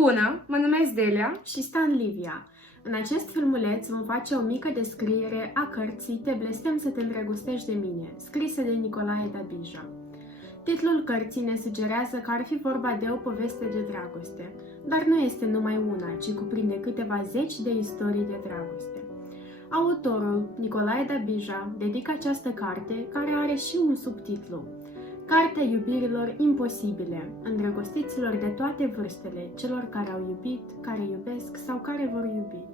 Bună, mă numesc Delia și Stan Livia. În acest filmuleț vom face o mică descriere a cărții Te blestem să te îndrăgostești de mine, scrisă de Nicolae Dabija. Titlul cărții ne sugerează că ar fi vorba de o poveste de dragoste, dar nu este numai una, ci cuprinde câteva zeci de istorii de dragoste. Autorul, Nicolae Dabija, dedică această carte, care are și un subtitlu: Cartea iubirilor imposibile, îndrăgostiților de toate vârstele, celor care au iubit, care iubesc sau care vor iubi.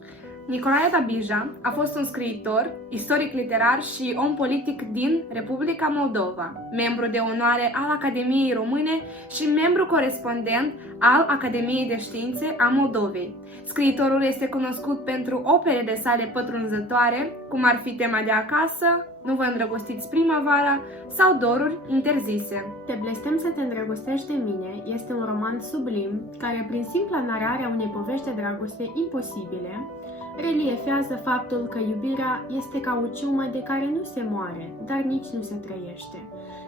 Nicolae Dabija a fost un scriitor, istoric literar și om politic din Republica Moldova, membru de onoare al Academiei Române și membru corespondent al Academiei de Științe a Moldovei. Scriitorul este cunoscut pentru operele sale pătrunzătoare, cum ar fi Tema de acasă, Nu vă îndrăgostiți primăvara sau Doruri interzise. Te blestem să te îndrăgostești de mine este un roman sublim care, prin simpla narare a unei povești de dragoste imposibile, reliefează faptul că iubirea este ca o ciumă de care nu se moare, dar nici nu se trăiește.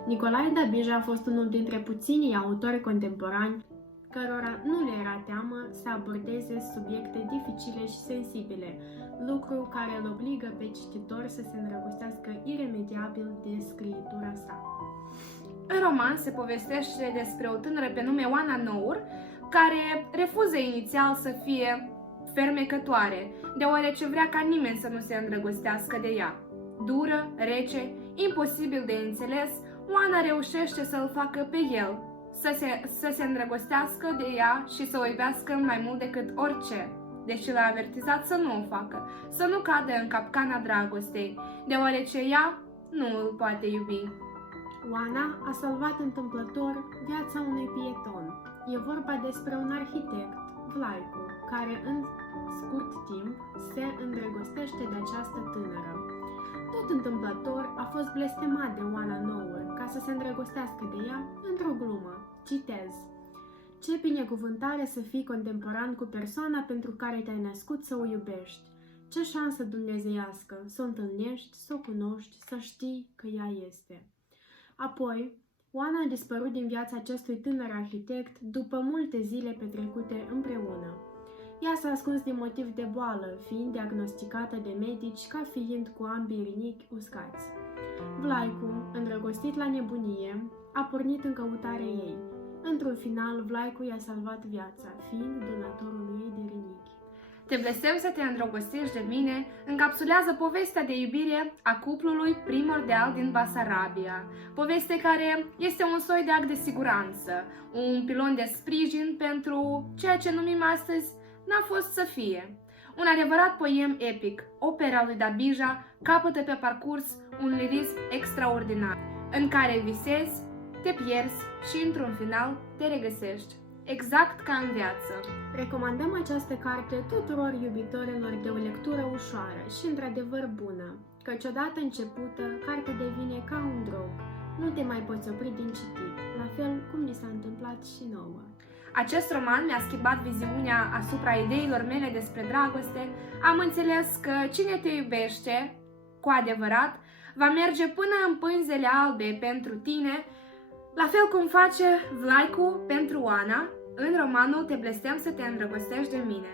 Nicolae Dabija a fost unul dintre puținii autori contemporani cărora nu le era teamă să abordeze subiecte dificile și sensibile, lucru care îl obligă pe cititor să se îndrăgostească iremediabil de scriitura sa. În roman se povestește despre o tânără pe nume Oana Nour, care refuză inițial să fie fermecătoare, deoarece vrea ca nimeni să nu se îndrăgostească de ea. Dură, rece, imposibil de înțeles, Oana reușește să-l facă pe el, să se îndrăgostească de ea și să o iubească mai mult decât orice, deși l-a avertizat să nu o facă, să nu cadă în capcana dragostei, deoarece ea nu îl poate iubi. Oana a salvat întâmplător viața unui pieton. E vorba despre un arhitect, Vlaicu, care în scurt timp se îndrăgostește de această tânără. Tot întâmplător a fost blestemat de Oana Nour ca să se îndrăgostească de ea într-o glumă. Citez: Ce binecuvântare să fii contemporan cu persoana pentru care te-ai născut să o iubești. Ce șansă dumnezeiască să o întâlnești, să o cunoști, să știi că ea este. Apoi, Oana a dispărut din viața acestui tânăr arhitect după multe zile petrecute împreună. Ea s-a ascuns din motiv de boală, fiind diagnosticată de medici ca fiind cu ambii rinichi uscați. Vlaicu, îndrăgostit la nebunie, a pornit în căutarea ei. Într-un final, Vlaicu i-a salvat viața, fiind donatorul ei de rinichi. Te blestem să te îndrăgostești de mine încapsulează povestea de iubire a cuplului primordial din Basarabia, poveste care este un soi de act de siguranță, un pilon de sprijin pentru ceea ce numim astăzi N-a fost să fie. Un adevărat poem epic, opera lui Dabija capătă pe parcurs un lirism extraordinar, în care visezi, te pierzi și într-un final te regăsești, exact ca în viață. Recomandăm această carte tuturor iubitorilor de o lectură ușoară și într-adevăr bună, căci odată începută, cartea devine ca un drog. Nu te mai poți opri din citit, la fel cum ni s-a întâmplat și nouă. Acest roman mi-a schimbat viziunea asupra ideilor mele despre dragoste. Am înțeles că cine te iubește, cu adevărat, va merge până în pânzele albe pentru tine, la fel cum face Vlaicu pentru Oana în romanul Te blestem să te îndrăgostești de mine.